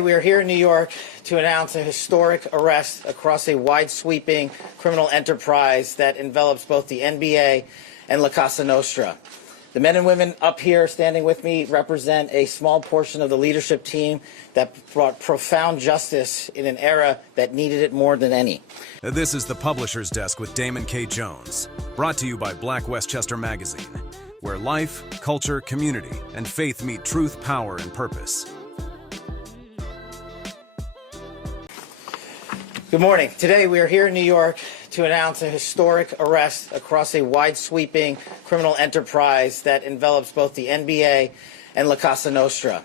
We are here in New York to announce a historic arrest across a wide-sweeping criminal enterprise that envelops both the NBA and La Cosa Nostra. The men and women up here standing with me represent a small portion of the leadership team that brought profound justice in an era that needed it more than any. This is the Publisher's Desk with Damon Jones, brought to you by Black Westchester Magazine, where life, culture, community, and faith meet truth, power, and purpose. Good morning. Today we are here in New York to announce a historic arrest across a wide-sweeping criminal enterprise that envelops both the NBA and La Cosa Nostra.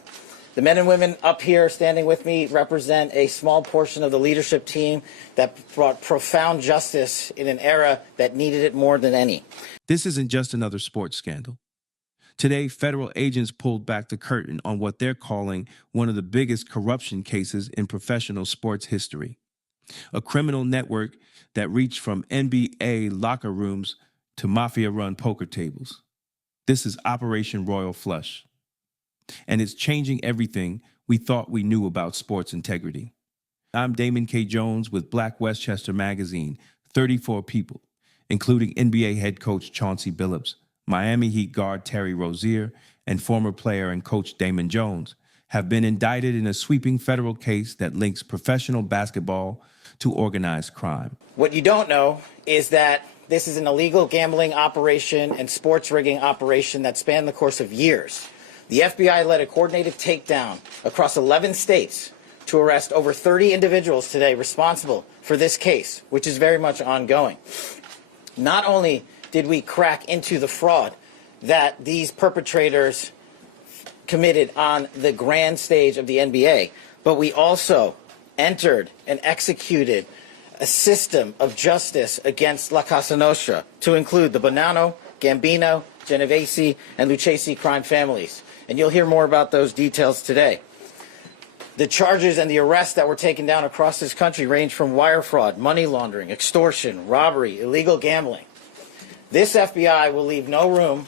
The men and women up here standing with me represent a small portion of the leadership team that brought profound justice in an era that needed it more than any. This isn't just another sports scandal. Today, federal agents pulled back the curtain on what they're calling one of the biggest corruption cases in professional sports history. A criminal network that reached from NBA locker rooms to Mafia-run poker tables. This is Operation Royal Flush. And it's changing everything we thought we knew about sports integrity. I'm Damon Jones with Black Westchester Magazine. 34 people, including NBA head coach Chauncey Billups, Miami Heat guard Terry Rozier, and former player and coach Damon Jones, have been indicted in a sweeping federal case that links professional basketball to organized crime. What you don't know is that this is an illegal gambling operation and sports rigging operation that spanned the course of years. The FBI led a coordinated takedown across 11 states to arrest over 30 individuals today responsible for this case, which is very much ongoing. Not only did we crack into the fraud that these perpetrators committed on the grand stage of the NBA, but we also entered and executed a system of justice against La Cosa Nostra to include the Bonanno, Gambino, Genovese, and Lucchese crime families. And you'll hear more about those details today. The charges and the arrests that were taken down across this country range from wire fraud, money laundering, extortion, robbery, illegal gambling. This FBI will leave no room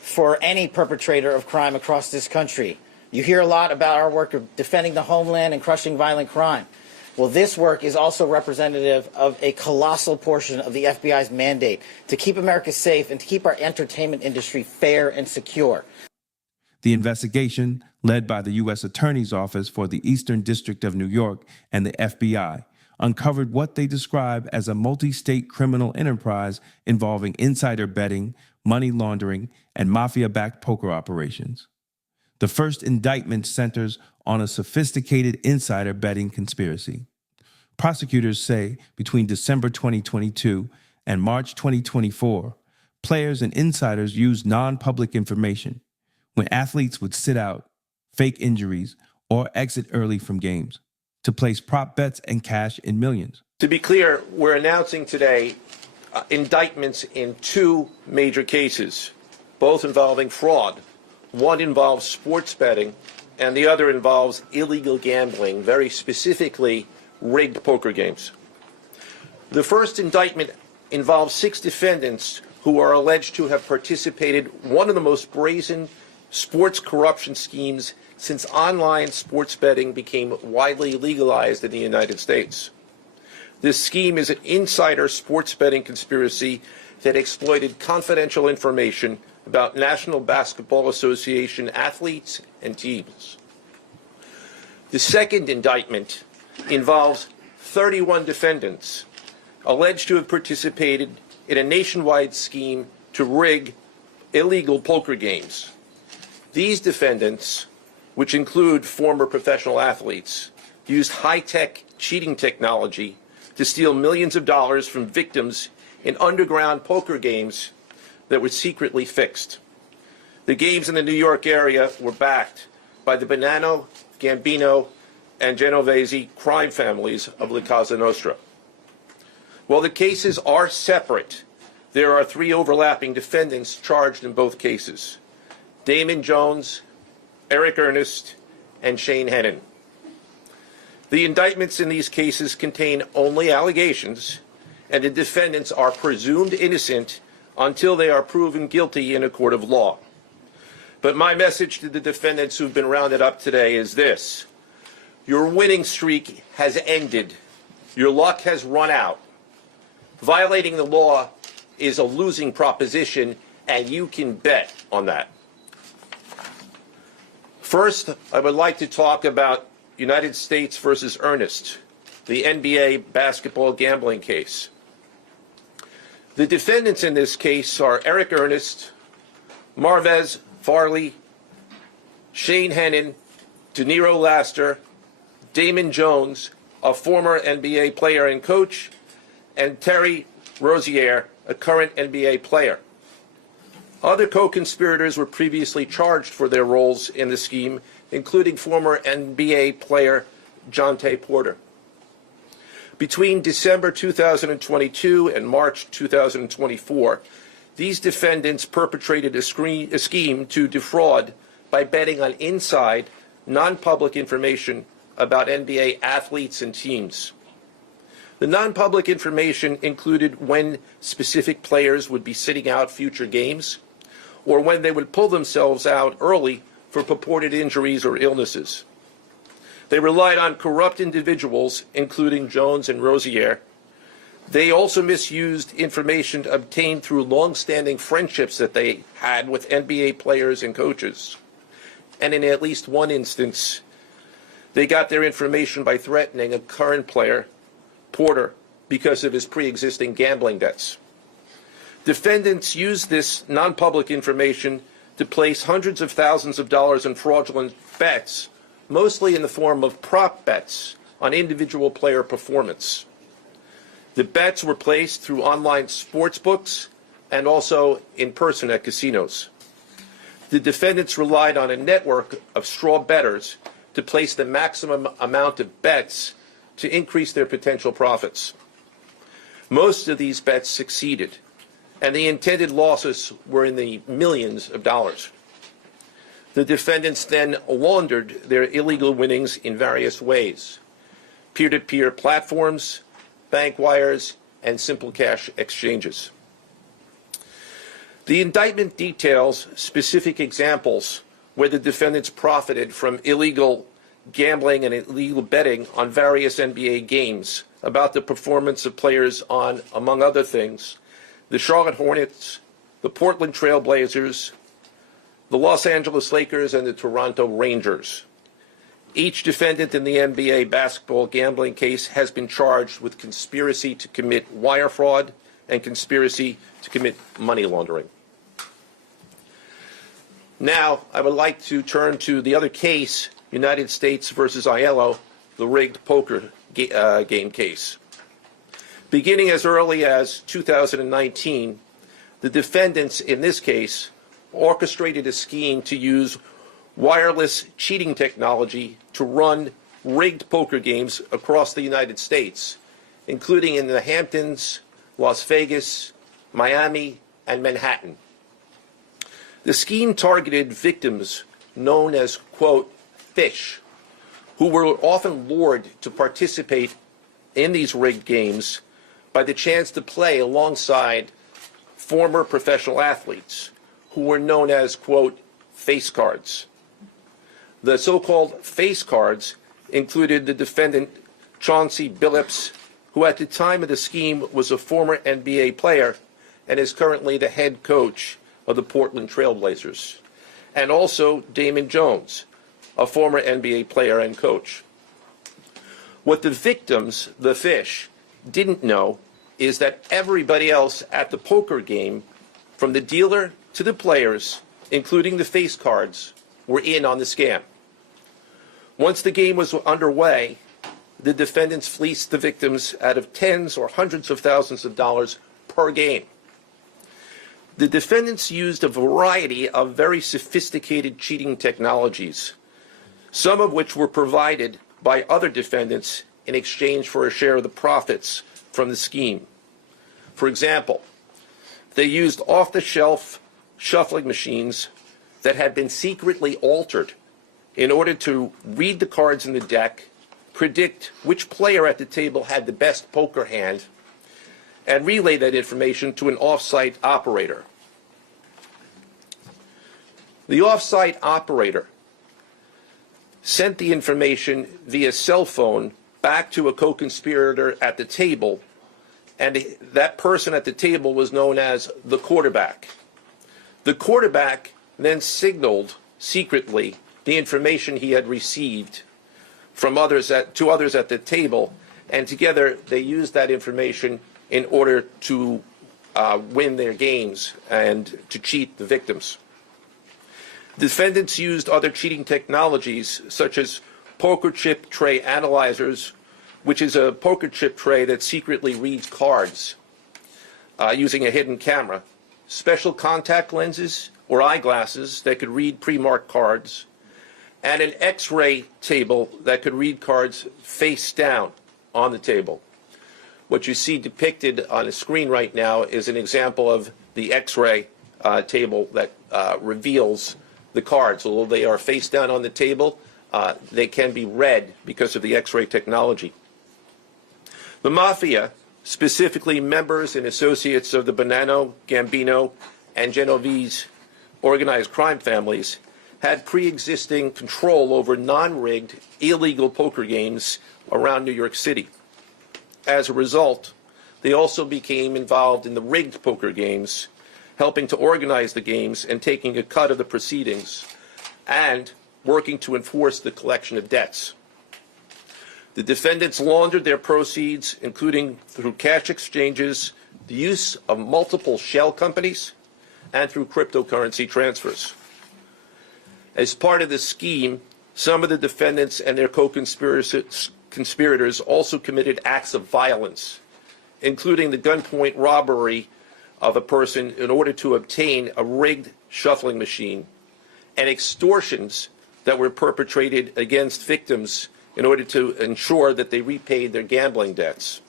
for any perpetrator of crime across this country. You hear a lot about our work of defending the homeland and crushing violent crime. Well, this work is also representative of a colossal portion of the FBI's mandate to keep America safe and to keep our entertainment industry fair and secure. The investigation, led by the U.S. Attorney's Office for the Eastern District of New York and the FBI, uncovered what they describe as a multi-state criminal enterprise involving insider betting, money laundering, and mafia-backed poker operations. The first indictment centers on a sophisticated insider betting conspiracy. Prosecutors say between December 2022 and March 2024, players and insiders used non-public information when athletes would sit out, fake injuries, or exit early from games to place prop bets and cash in millions. To be clear, we're announcing today indictments in two major cases, both involving fraud. One involves sports betting, and the other involves illegal gambling, very specifically rigged poker games. The first indictment involves 6 defendants who are alleged to have participated in one of the most brazen sports corruption schemes since online sports betting became widely legalized in the United States. This scheme is an insider sports betting conspiracy that exploited confidential information about National Basketball Association athletes and teams. The second indictment involves 31 defendants alleged to have participated in a nationwide scheme to rig illegal poker games. These defendants, which include former professional athletes, used high-tech cheating technology to steal millions of dollars from victims in underground poker games that were secretly fixed. The games in the New York area were backed by the Bonanno, Gambino, and Genovese crime families of La Cosa Nostra. While the cases are separate, there are 3 overlapping defendants charged in both cases: Damon Jones, Eric Ernest, and Shane Hennon. The indictments in these cases contain only allegations, and the defendants are presumed innocent until they are proven guilty in a court of law. But my message to the defendants who've been rounded up today is this: Your winning streak has ended. Your luck has run out. Violating the law is a losing proposition, and you can bet on that. First, I would like to talk about United States versus Ernest, the NBA basketball gambling case. The defendants in this case are Eric Ernest, Marvez Farley, Shane Hennon, De Niro Laster, Damon Jones, a former NBA player and coach, and Terry Rozier, a current NBA player. Other co-conspirators were previously charged for their roles in the scheme, including former NBA player Jontay Porter. Between December 2022 and March 2024, these defendants perpetrated a scheme to defraud by betting on inside, non-public information about NBA athletes and teams. The non-public information included when specific players would be sitting out future games, or when they would pull themselves out early for purported injuries or illnesses. They relied on corrupt individuals, including Jones and Rozier. They also misused information obtained through long-standing friendships that they had with NBA players and coaches. And in at least one instance, they got their information by threatening a current player, Porter, because of his pre-existing gambling debts. Defendants used this non-public information to place hundreds of thousands of dollars in fraudulent bets, mostly in the form of prop bets on individual player performance. The bets were placed through online sports books and also in person at casinos. The defendants relied on a network of straw bettors to place the maximum amount of bets to increase their potential profits. Most of these bets succeeded, and the intended losses were in the millions of dollars. The defendants then laundered their illegal winnings in various ways: peer-to-peer platforms, bank wires, and simple cash exchanges. The indictment details specific examples where the defendants profited from illegal gambling and illegal betting on various NBA games about the performance of players on, among other things, the Charlotte Hornets, the Portland Trail Blazers, the Los Angeles Lakers, and the Toronto Rangers. Each defendant in the NBA basketball gambling case has been charged with conspiracy to commit wire fraud and conspiracy to commit money laundering. Now, I would like to turn to the other case, United States versus Aiello, the rigged poker game case. Beginning as early as 2019, the defendants in this case orchestrated a scheme to use wireless cheating technology to run rigged poker games across the United States, including in the Hamptons, Las Vegas, Miami, and Manhattan. The scheme targeted victims known as, quote, fish, who were often lured to participate in these rigged games by the chance to play alongside former professional athletes who were known as, quote, face cards. The so-called face cards included the defendant Chauncey Billups, who at the time of the scheme was a former NBA player and is currently the head coach of the Portland Trail Blazers, and also Damon Jones, a former NBA player and coach. What the victims, the fish, didn't know is that everybody else at the poker game, from the dealer to the players, including the face cards, were in on the scam. Once the game was underway, the defendants fleeced the victims out of tens or hundreds of thousands of dollars per game. The defendants used a variety of very sophisticated cheating technologies, some of which were provided by other defendants in exchange for a share of the profits from the scheme. For example, they used off-the-shelf shuffling machines that had been secretly altered in order to read the cards in the deck, predict which player at the table had the best poker hand, and relay that information to an off-site operator. The off-site operator sent the information via cell phone back to a co-conspirator at the table, and that person at the table was known as the quarterback. The quarterback then signaled secretly the information he had received from to others at the table, and together they used that information in order to win their games and to cheat the victims. Defendants used other cheating technologies such as poker chip tray analyzers, which is a poker chip tray that secretly reads cards using a hidden camera, special contact lenses or eyeglasses that could read pre-marked cards, and an X-ray table that could read cards face down on the table. What you see depicted on a screen right now is an example of the X-ray table that reveals the cards. Although they are face down on the table, they can be read because of the X-ray technology. The Mafia, specifically members and associates of the Bonanno, Gambino, and Genovese organized crime families, had pre-existing control over non-rigged, illegal poker games around New York City. As a result, they also became involved in the rigged poker games, helping to organize the games and taking a cut of the proceedings, and working to enforce the collection of debts. The defendants laundered their proceeds, including through cash exchanges, the use of multiple shell companies, and through cryptocurrency transfers. As part of the scheme, some of the defendants and their co-conspirators also committed acts of violence, including the gunpoint robbery of a person in order to obtain a rigged shuffling machine, and extortions that were perpetrated against victims in order to ensure that they repaid their gambling debts.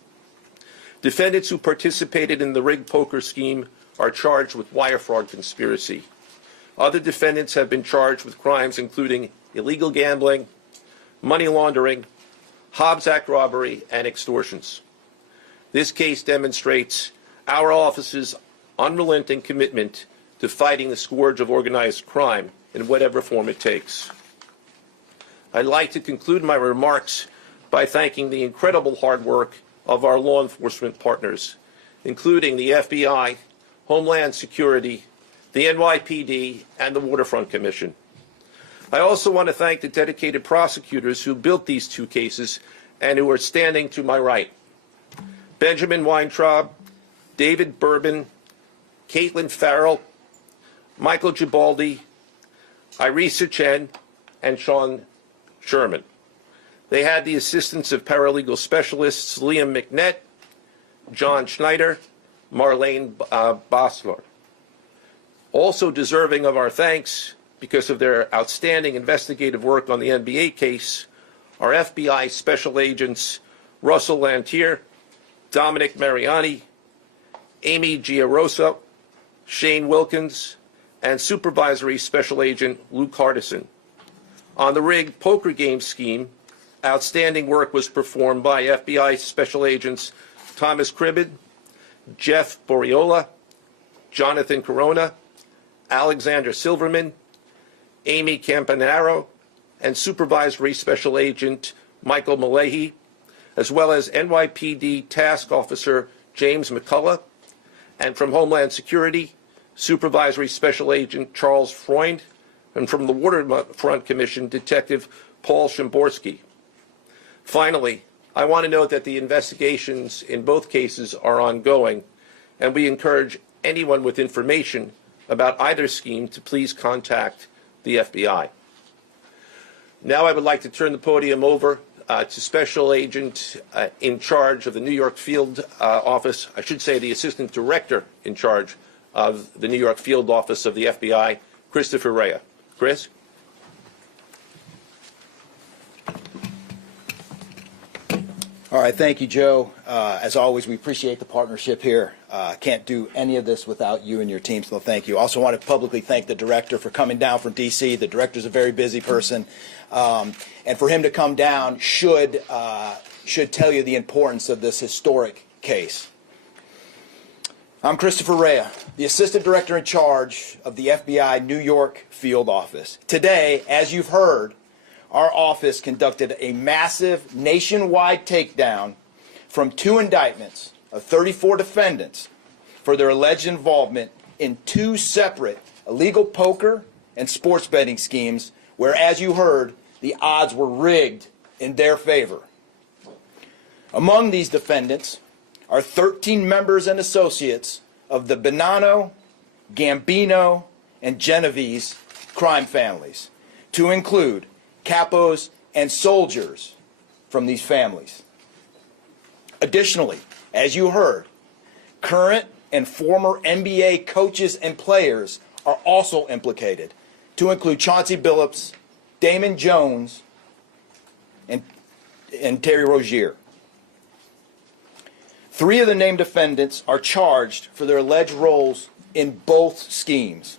Defendants who participated in the rigged poker scheme are charged with wire fraud conspiracy. Other defendants have been charged with crimes including illegal gambling, money laundering, Hobbs Act robbery, and extortions. This case demonstrates our office's unrelenting commitment to fighting the scourge of organized crime in whatever form it takes. I'd like to conclude my remarks by thanking the incredible hard work of our law enforcement partners, including the FBI, Homeland Security, the NYPD, and the Waterfront Commission. I also want to thank the dedicated prosecutors who built these two cases and who are standing to my right. Benjamin Weintraub, David Bourbon, Caitlin Farrell, Michael Gibaldi, Irisa Chen, and Sean Sherman. They had the assistance of paralegal specialists Liam McNett, John Schneider, Marlene Bosler. Also deserving of our thanks because of their outstanding investigative work on the NBA case are FBI Special Agents Russell Lantier, Dominic Mariani, Amy Giarosa, Shane Wilkins, and Supervisory Special Agent Luke Hardison. On the rigged poker game scheme, outstanding work was performed by FBI Special Agents Thomas Cribbin, Jeff Boriola, Jonathan Corona, Alexander Silverman, Amy Campanaro, and Supervisory Special Agent Michael Malahi, as well as NYPD Task Officer James McCullough, and from Homeland Security, Supervisory Special Agent Charles Freund, and from the Waterfront Commission, Detective Paul Shimborski. Finally, I want to note that the investigations in both cases are ongoing, and we encourage anyone with information about either scheme to please contact the FBI. Now I would like to turn the podium over to Special Agent in charge of the New York Field Office, I should say the Assistant Director in charge of the New York Field Office of the FBI, Christopher Rea. Chris? All right, thank you, Joe. As always, we appreciate the partnership here. Can't do any of this without you and your team, so thank you. Also want to publicly thank the director for coming down from D.C. The director's a very busy person, and for him to come down should tell you the importance of this historic case. I'm Christopher Rea, the Assistant Director in charge of the FBI New York Field Office. Today, as you've heard, our office conducted a massive nationwide takedown from 2 indictments of 34 defendants for their alleged involvement in 2 separate illegal poker and sports betting schemes where, as you heard, the odds were rigged in their favor. Among these defendants are 13 members and associates of the Bonanno, Gambino, and Genovese crime families, to include capos and soldiers from these families. Additionally, as you heard, current and former NBA coaches and players are also implicated, to include Chauncey Billups, Damon Jones, and Terry Rozier. 3 of the named defendants are charged for their alleged roles in both schemes.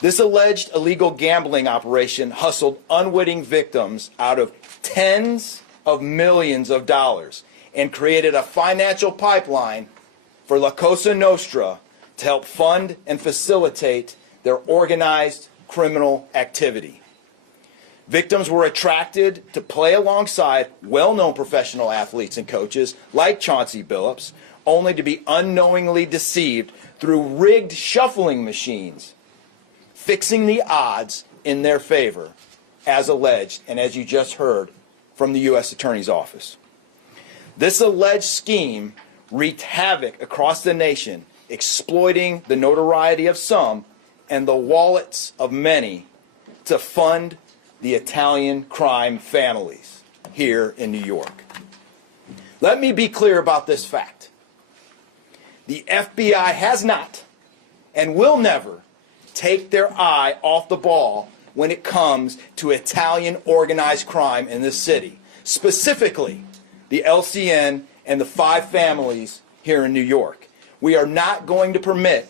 This alleged illegal gambling operation hustled unwitting victims out of tens of millions of dollars and created a financial pipeline for La Cosa Nostra to help fund and facilitate their organized criminal activity. Victims were attracted to play alongside well-known professional athletes and coaches like Chauncey Billups, only to be unknowingly deceived through rigged shuffling machines, fixing the odds in their favor, as alleged and as you just heard from the U.S. Attorney's Office. This alleged scheme wreaked havoc across the nation, exploiting the notoriety of some and the wallets of many to fund the Italian crime families here in New York. Let me be clear about this fact. The FBI has not and will never take their eye off the ball when it comes to Italian organized crime in this city, specifically the LCN and the 5 families here in New York. We are not going to permit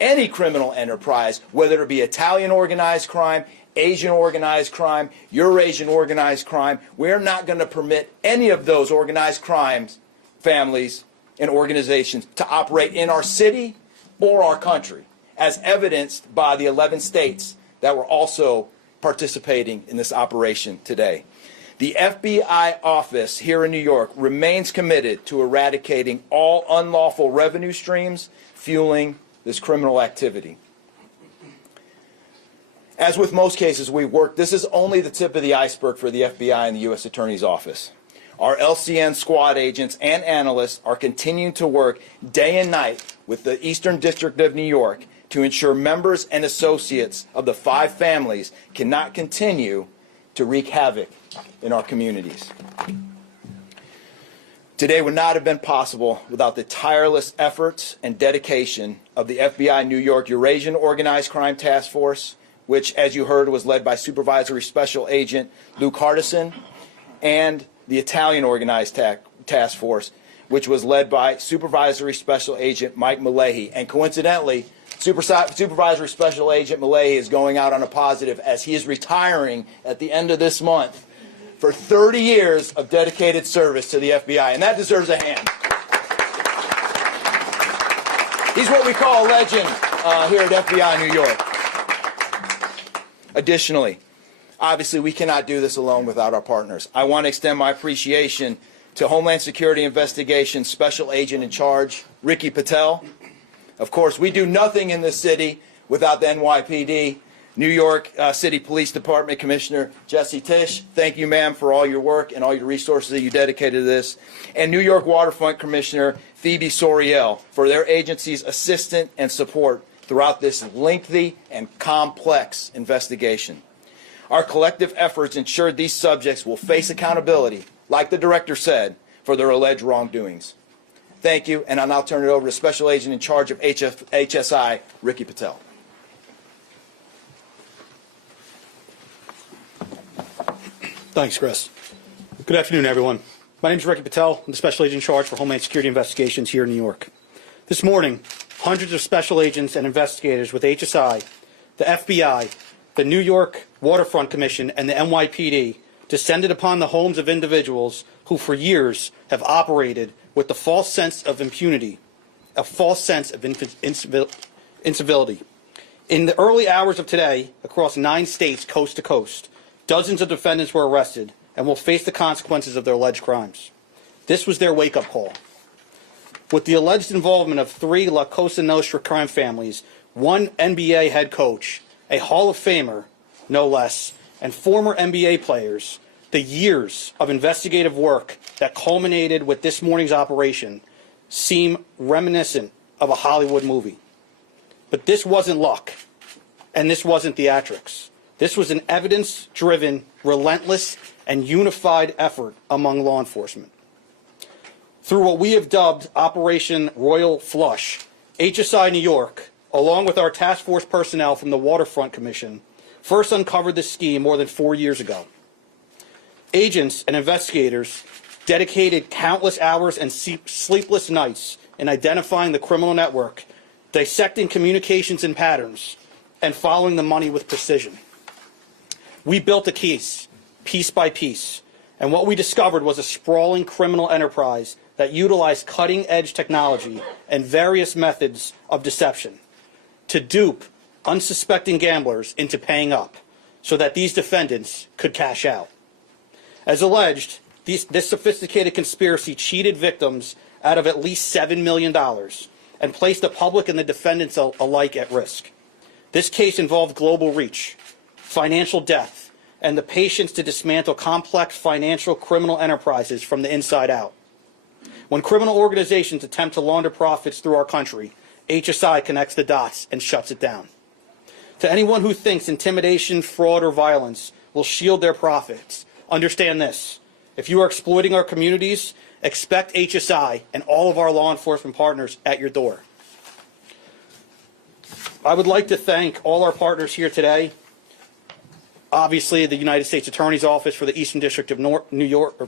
any criminal enterprise, whether it be Italian organized crime, Asian organized crime, Eurasian organized crime. We're not going to permit any of those organized crimes, families, and organizations to operate in our city or our country, as evidenced by the 11 states that were also participating in this operation today. The FBI office here in New York remains committed to eradicating all unlawful revenue streams fueling this criminal activity. As with most cases we've worked, this is only the tip of the iceberg for the FBI and the U.S. Attorney's Office. Our LCN squad agents and analysts are continuing to work day and night with the Eastern District of New York to ensure members and associates of the 5 families cannot continue to wreak havoc in our communities. Today would not have been possible without the tireless efforts and dedication of the FBI New York Eurasian Organized Crime Task Force, which, as you heard, was led by Supervisory Special Agent Luke Hardison, and the Italian Organized Task Force, which was led by Supervisory Special Agent Mike Malahi. And coincidentally, Supervisory Special Agent Malahi is going out on a positive as he is retiring at the end of this month for 30 years of dedicated service to the FBI, and that deserves a hand. He's what we call a legend here at FBI New York. Additionally, obviously we cannot do this alone without our partners. I want to extend my appreciation to Homeland Security Investigations Special Agent in Charge, Ricky Patel. Of course, we do nothing in this city without the NYPD. New York City Police Department Commissioner Jesse Tisch, thank you, ma'am, for all your work and all your resources that you dedicated to this. And New York Waterfront Commissioner Phoebe Soriel for their agency's assistance and support throughout this lengthy and complex investigation. Our collective efforts ensured these subjects will face accountability, like the director said, for their alleged wrongdoings. Thank you, and I'll now turn it over to Special Agent in charge of HSI, Ricky Patel. Thanks, Chris. Good afternoon, everyone. My name is Ricky Patel. I'm the Special Agent in charge for Homeland Security Investigations here in New York. This morning, hundreds of special agents and investigators with HSI, the FBI, the New York Waterfront Commission, and the NYPD descended upon the homes of individuals who for years have operated with the false sense of impunity, a false sense of incivility. In the early hours of today, across 9 states coast to coast, Dozens of defendants were arrested and will face the consequences of their alleged crimes. This was their wake-up call. With the alleged involvement of 3 La Cosa Nostra crime families, 1 NBA head coach, a Hall of Famer, no less, and former NBA players, the years of investigative work that culminated with this morning's operation seem reminiscent of a Hollywood movie. But this wasn't luck, and this wasn't theatrics. This was an evidence-driven, relentless, and unified effort among law enforcement. Through what we have dubbed Operation Royal Flush, HSI New York, along with our task force personnel from the Waterfront Commission, first uncovered this scheme more than 4 years ago. Agents and investigators dedicated countless hours and sleepless nights in identifying the criminal network, dissecting communications and patterns, and following the money with precision. We built a case, piece by piece, and what we discovered was a sprawling criminal enterprise that utilized cutting-edge technology and various methods of deception to dupe unsuspecting gamblers into paying up so that these defendants could cash out. As alleged, this sophisticated conspiracy cheated victims out of at least $7 million and placed the public and the defendants alike at risk. This case involved global reach, financial depth, and the patience to dismantle complex financial criminal enterprises from the inside out. When criminal organizations attempt to launder profits through our country, HSI connects the dots and shuts it down. To anyone who thinks intimidation, fraud, or violence will shield their profits, understand this. If you are exploiting our communities, expect HSI and all of our law enforcement partners at your door. I would like to thank all our partners here today. Obviously, the United States Attorney's Office for the Eastern District of New York,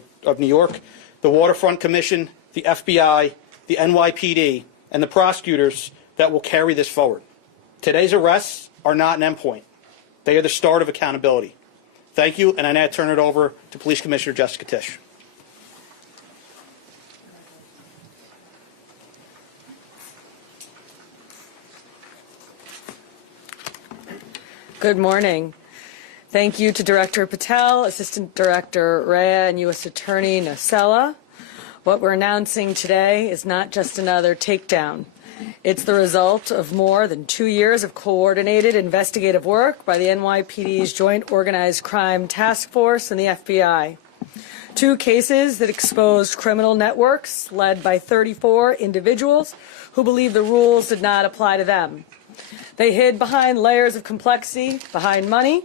the Waterfront Commission, the FBI, the NYPD, and the prosecutors that will carry this forward. Today's arrests are not an endpoint. They are the start of accountability. Thank you, and I now turn it over to Police Commissioner Jessica Tisch. Good morning. Thank you to Director Patel, Assistant Director Rea, and U.S. Attorney Nocella. What we're announcing today is not just another takedown. It's the result of more than 2 years of coordinated investigative work by the NYPD's Joint Organized Crime Task Force and the FBI. 2 cases that exposed criminal networks led by 34 individuals who believed the rules did not apply to them. They hid behind layers of complexity, behind money,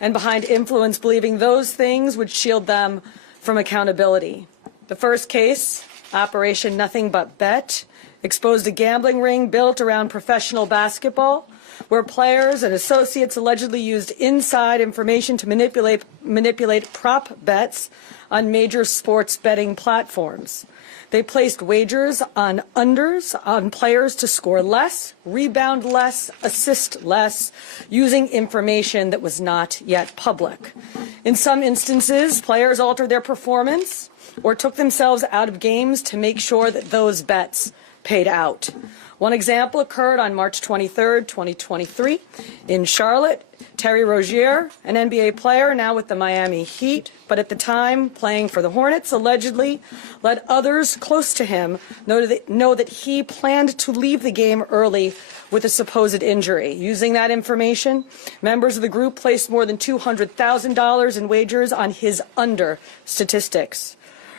and behind influence, believing those things would shield them from accountability. The first case, Operation Nothing But Bet, exposed a gambling ring built around professional basketball, where players and associates allegedly used inside information to manipulate prop bets on major sports betting platforms. They placed wagers on unders on players to score less, rebound less, assist less, using information that was not yet public. In some instances, players altered their performance or took themselves out of games to make sure that those bets paid out. One example occurred on March 23, 2023 in Charlotte. Terry Rozier, an NBA player now with the Miami Heat, but at the time playing for the Hornets, allegedly let others close to him know that he planned to leave the game early with a supposed injury. Using that information, members of the group placed more than $200,000 in wagers on his under statistics.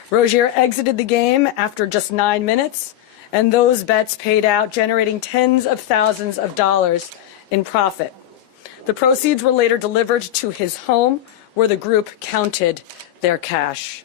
Rozier exited the game after just 9 minutes, and those bets paid out, generating tens of thousands of dollars in profit. The proceeds were later delivered to his home, where the group counted their cash.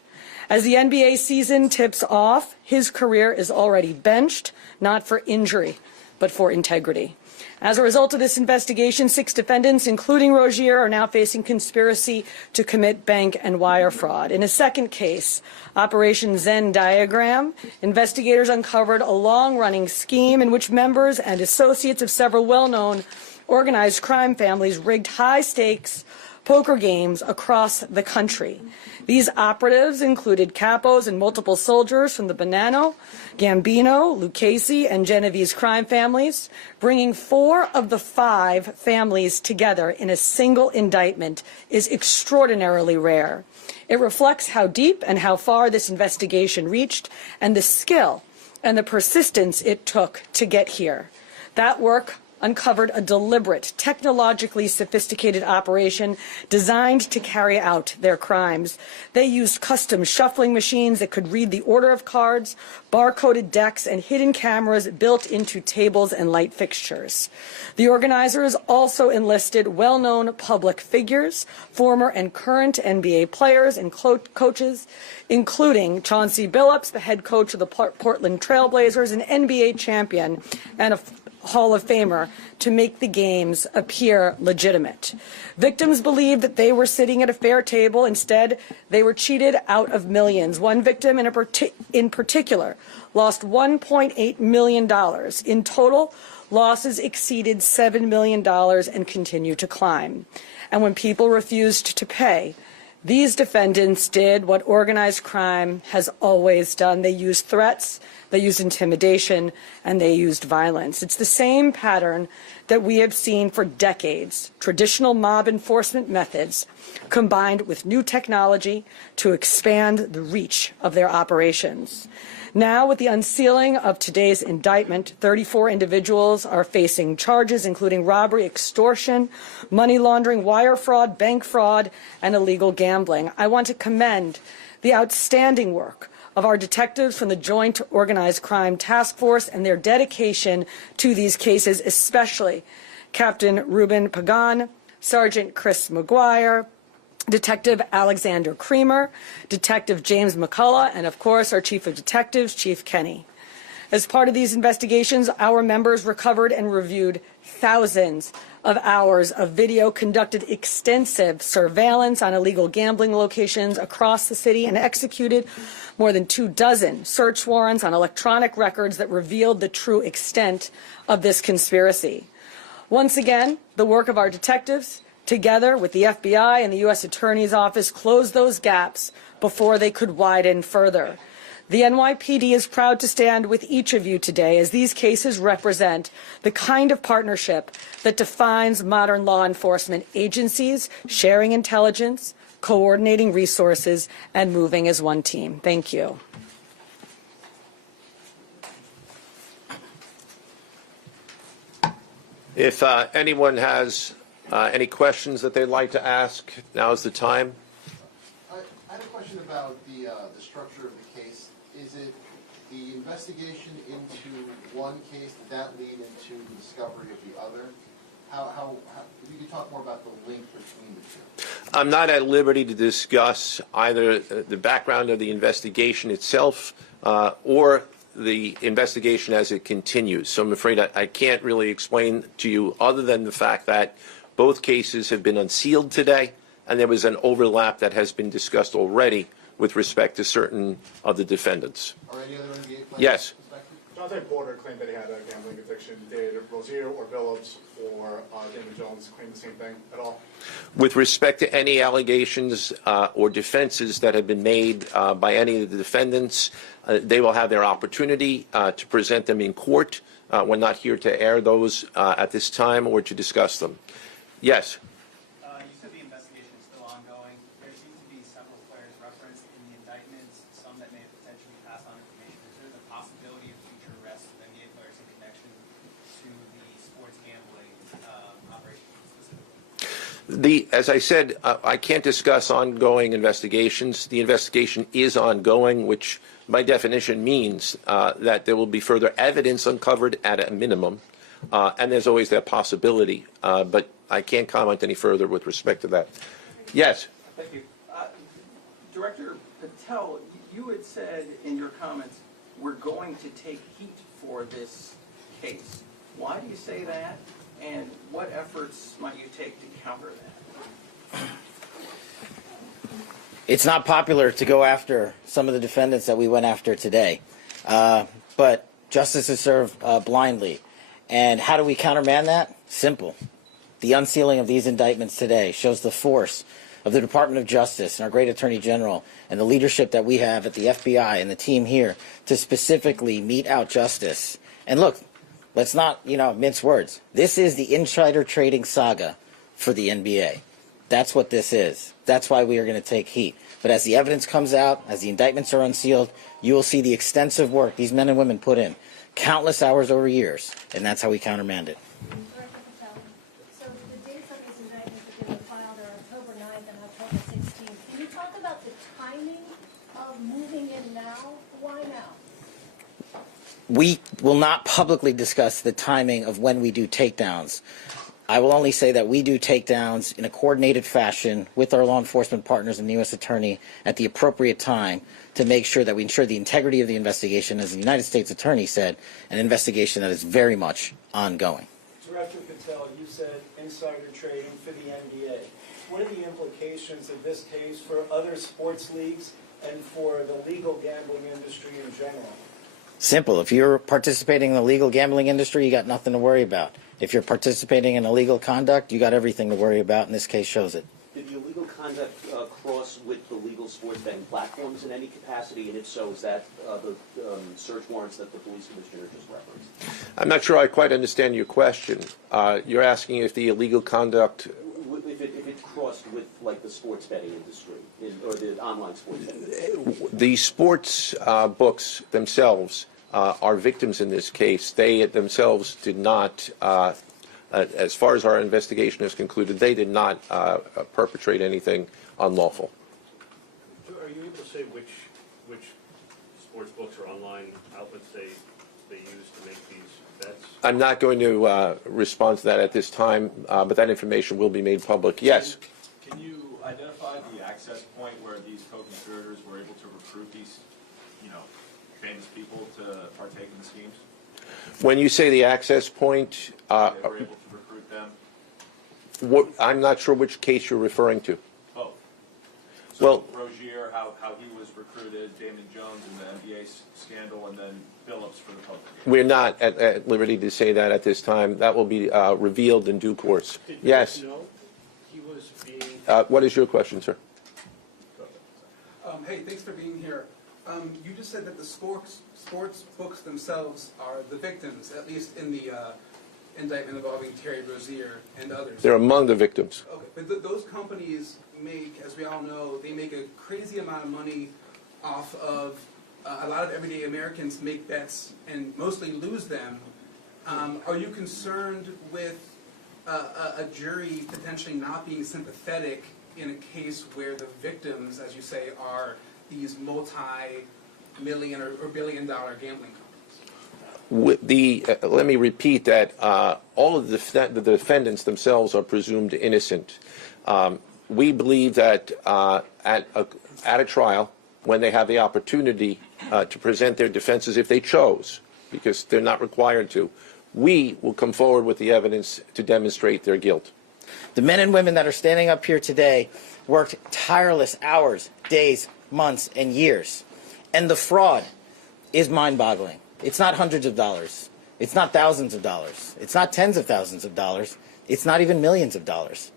As the NBA season tips off, his career is already benched, not for injury, but for integrity. As a result of this investigation, 6 defendants, including Rozier, are now facing conspiracy to commit bank and wire fraud. In a second case, Operation Zen Diagram, investigators uncovered a long-running scheme in which members and associates of several well-known organized crime families rigged high-stakes poker games across the country. These operatives included capos and multiple soldiers from the Bonanno, Gambino, Lucchese, and Genovese crime families, bringing 4 of the 5 families together in a single indictment is extraordinarily rare. It reflects how deep and how far this investigation reached and the skill and the persistence it took to get here. That work uncovered a deliberate, technologically sophisticated operation designed to carry out their crimes. They used custom shuffling machines that could read the order of cards, barcoded decks, and hidden cameras built into tables and light fixtures. The organizers also enlisted well-known public figures, former and current NBA players and coaches, including Chauncey Billups, the head coach of the Portland Trail Blazers, an NBA champion, and a Hall of Famer, to make the games appear legitimate. Victims believed that they were sitting at a fair table. Instead, they were cheated out of millions. One victim in particular lost $1.8 million. In total, losses exceeded $7 million and continue to climb. And when people refused to pay, these defendants did what organized crime has always done. They used threats, they used intimidation, and they used violence. It's the same pattern that we have seen for decades: traditional mob enforcement methods combined with new technology to expand the reach of their operations. Now, with the unsealing of today's indictment, 34 individuals are facing charges including robbery, extortion, money laundering, wire fraud, bank fraud, and illegal gambling. I want to commend the outstanding work of our detectives from the Joint Organized Crime Task Force and their dedication to these cases, especially Captain Ruben Pagan, Sergeant Chris McGuire, Detective Alexander Creamer, Detective James McCullough, and of course our Chief of Detectives, Chief Kenny. As part of these investigations, our members recovered and reviewed thousands of hours of video, conducted extensive surveillance on illegal gambling locations across the city, and executed more than 24 search warrants on electronic records that revealed the true extent of this conspiracy. Once again, the work of our detectives, together with the FBI and the U.S. Attorney's Office, closed those gaps before they could widen further. The NYPD is proud to stand with each of you today, as these cases represent the kind of partnership that defines modern law enforcement agencies, sharing intelligence, coordinating resources, and moving as one team. Thank you. If anyone has any questions that they'd like to ask, now is the time. I had a question about the structure of the case. Is it the investigation into one case, did that lead into the discovery of the other? If you could talk more about the link between the two. I'm not at liberty to discuss either the background of the investigation itself or the investigation as it continues. So I'm afraid I can't really explain to you other than the fact that both cases have been unsealed today, and there was an overlap that has been discussed already with respect to certain of the defendants. Are any other NBA players? Yes. Chauncey Porter claimed that he had a gambling addiction. Did Rozier or Billups or Damon Jones claim the same thing at all? With respect to any allegations or defenses that have been made by any of the defendants, they will have their opportunity to present them in court. We're not here to air those at this time or to discuss them. Yes? You said the investigation is still ongoing. There seems to be several players referenced in the indictments, some that may potentially pass on information. Is there the possibility of future arrests of NBA players in connection to the sports gambling operation specifically? As I said, I can't discuss ongoing investigations. The investigation is ongoing, which by definition means that there will be further evidence uncovered at a minimum, and there's always that possibility. But I can't comment any further with respect to that. Yes? Thank you. Director Patel, you had said in your comments, we're going to take heat for this case. Why do you say that, and what efforts might you take to counter that? It's not popular to go after some of the defendants that we went after today, but justice is served blindly. And how do we countermand that? Simple. the unsealing of these indictments today shows the force of the Department of Justice and our great Attorney General and the leadership that we have at the FBI and the team here to specifically mete out justice. And look, let's not, mince words. This is the insider trading saga for the NBA. That's what this is. That's why we are going to take heat. But as the evidence comes out, as the indictments are unsealed, you will see the extensive work these men and women put in, countless hours over years, and that's how we countermand it. So the dates of these indictments that they were filed are October 9th and October 16th. Can you talk about the timing of moving in now? Why now? We will not publicly discuss the timing of when we do takedowns. I will only say that we do takedowns in a coordinated fashion with our law enforcement partners and the U.S. Attorney at the appropriate time to make sure that we ensure the integrity of the investigation, as the United States Attorney said, an investigation that is very much ongoing. Director Patel, you said insider trading for the NBA. What are the implications of this case for other sports leagues and for the legal gambling industry in general? Simple. If you're participating in the legal gambling industry, you got nothing to worry about. If you're participating in illegal conduct, you got everything to worry about, and this case shows it. Did the illegal conduct cross with the legal sports betting platforms in any capacity? And if so, is that the search warrants that the police commissioner just referenced? I'm not sure I quite understand your question. You're asking if the illegal conduct... If it crossed with, like, the sports betting industry, or the online sports betting? The sports books themselves are victims in this case. They themselves did not, as far as our investigation has concluded, they did not perpetrate anything unlawful. Are you able to say which sports books or online outlets they use to make these bets? I'm not going to respond to that at this time, but that information will be made public. Yes? Can you identify the access point where these co-conspirators were able to recruit these, famous people to partake in the schemes? When you say the access point, They were able to recruit them? I'm not sure which case you're referring to. Both. Well, Rozier, how he was recruited, Damon Jones in the NBA scandal, and then Billups for the poker game. We're not at liberty to say that at this time. That will be revealed in due course. Yes. Know he was being... What is your question, sir? Hey, thanks for being here. You just said that the sports books themselves are the victims, at least in the indictment involving Terry Rozier and others. They're among the victims. Okay, but those companies make, as we all know, they make a crazy amount of money off of a lot of everyday Americans make bets and mostly lose them. Are you concerned with a jury potentially not being sympathetic in a case where the victims, as you say, are these multi-million or billion-dollar gambling companies? Let me repeat that all of the defendants themselves are presumed innocent. We believe that at a trial, when they have the opportunity to present their defenses, if they chose, because they're not required to, we will come forward with the evidence to demonstrate their guilt. The men and women that are standing up here today worked tireless hours, days, months, and years. And the fraud is mind-boggling. It's not hundreds of dollars. It's not thousands of dollars. It's not tens of thousands of dollars. It's not even millions of dollars.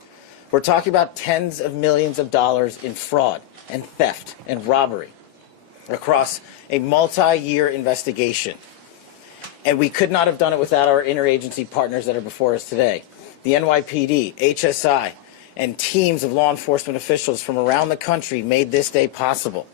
We're talking about tens of millions of dollars in fraud and theft and robbery across a multi-year investigation. And we could not have done it without our interagency partners that are before us today. The NYPD, HSI, and teams of law enforcement officials from around the country made this day possible.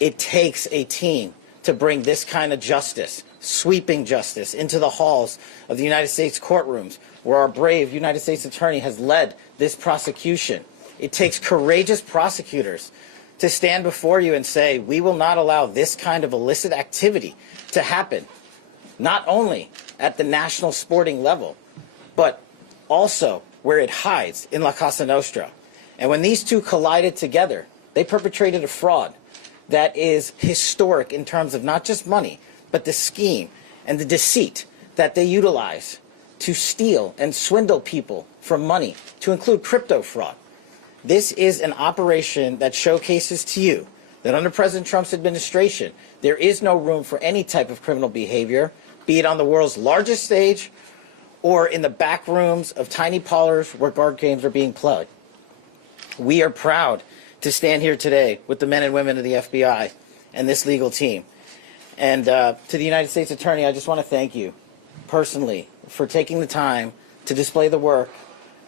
It takes a team to bring this kind of justice, sweeping justice, into the halls of the United States courtrooms, where our brave United States Attorney has led this prosecution. It takes courageous prosecutors to stand before you and say, we will not allow this kind of illicit activity to happen, not only at the national sporting level, but also where it hides in La Cosa Nostra. And when these two collided together, they perpetrated a fraud that is historic in terms of not just money, but the scheme and the deceit that they utilize to steal and swindle people for money, to include crypto fraud. This is an operation that showcases to you that under President Trump's administration, there is no room for any type of criminal behavior, be it on the world's largest stage or in the back rooms of tiny parlors where guard games are being played. We are proud to stand here today with the men and women of the FBI and this legal team. And to the United States Attorney, I just want to thank you personally for taking the time to display the work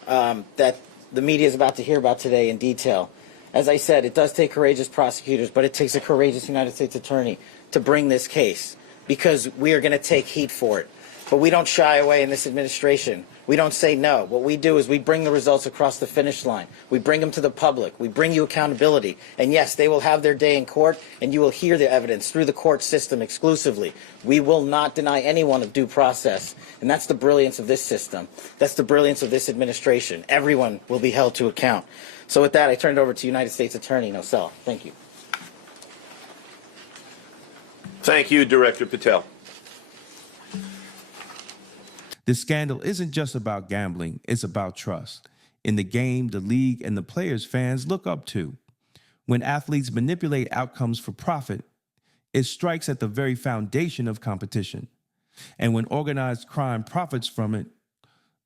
that the media is about to hear about today in detail. As I said, it does take courageous prosecutors, but it takes a courageous United States Attorney to bring this case, because we are going to take heat for it. But we don't shy away in this administration. We don't say no. What we do is we bring the results across the finish line. We bring them to the public. We bring you accountability. And yes, they will have their day in court, and you will hear the evidence through the court system exclusively. We will not deny anyone of due process. And that's the brilliance of this system. That's the brilliance of this administration. Everyone will be held to account. So with that, I turn it over to United States Attorney Nosella. Thank you. Thank you, Director Patel. This scandal isn't just about gambling, it's about trust in the game, the league, and the players fans look up to. When athletes manipulate outcomes for profit, it strikes at the very foundation of competition. And when organized crime profits from it,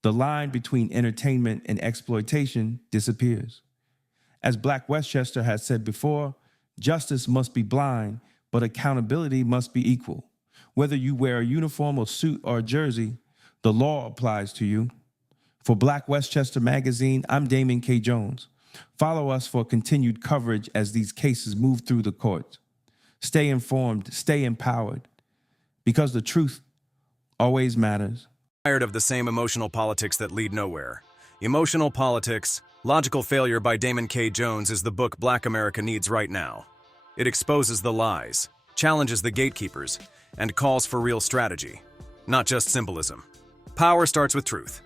the line between entertainment and exploitation disappears. As Black Westchester has said before, justice must be blind, but accountability must be equal. Whether you wear a uniform or suit or a jersey, the law applies to you. For Black Westchester Magazine, I'm Damon K. Jones. Follow us for continued coverage as these cases move through the courts. Stay informed, stay empowered, because the truth always matters. Tired of the same emotional politics that lead nowhere. Emotional Politics, Logical Failure by Damon K. Jones is the book Black America needs right now. It exposes the lies, challenges the gatekeepers, and calls for real strategy, not just symbolism. Power starts with truth.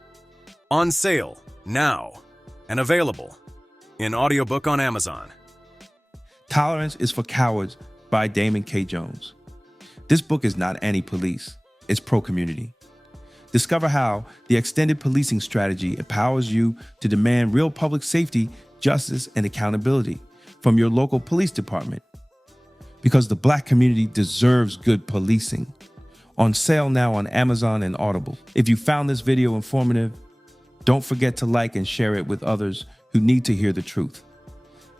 On sale, now, and available in audiobook on Amazon. Tolerance is for Cowards by Damon K. Jones. This book is not anti-police, it's pro-community. Discover how the extended policing strategy empowers you to demand real public safety, justice, and accountability from your local police department. Because the Black community deserves good policing. On sale now on Amazon and Audible. If you found this video informative, don't forget to like and share it with others who need to hear the truth.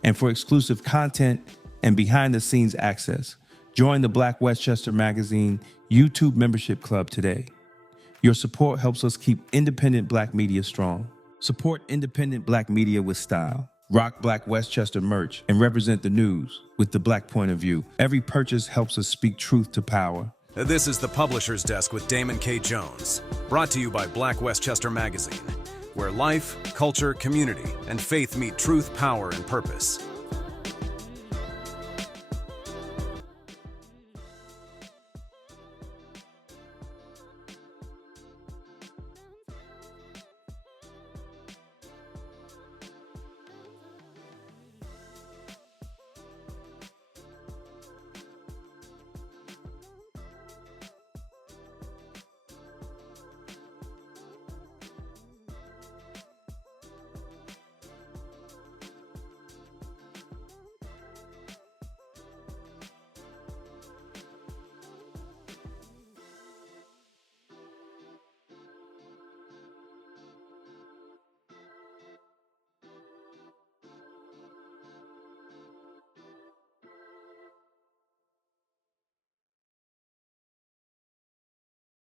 And for exclusive content and behind-the-scenes access, join the Black Westchester Magazine YouTube membership club today. Your support helps us keep independent Black media strong. Support independent Black media with style. Rock Black Westchester merch and represent the news with the Black point of view. Every purchase helps us speak truth to power. This is the Publisher's Desk with Damon K. Jones, brought to you by Black Westchester Magazine, where life, culture, community, and faith meet truth, power, and purpose.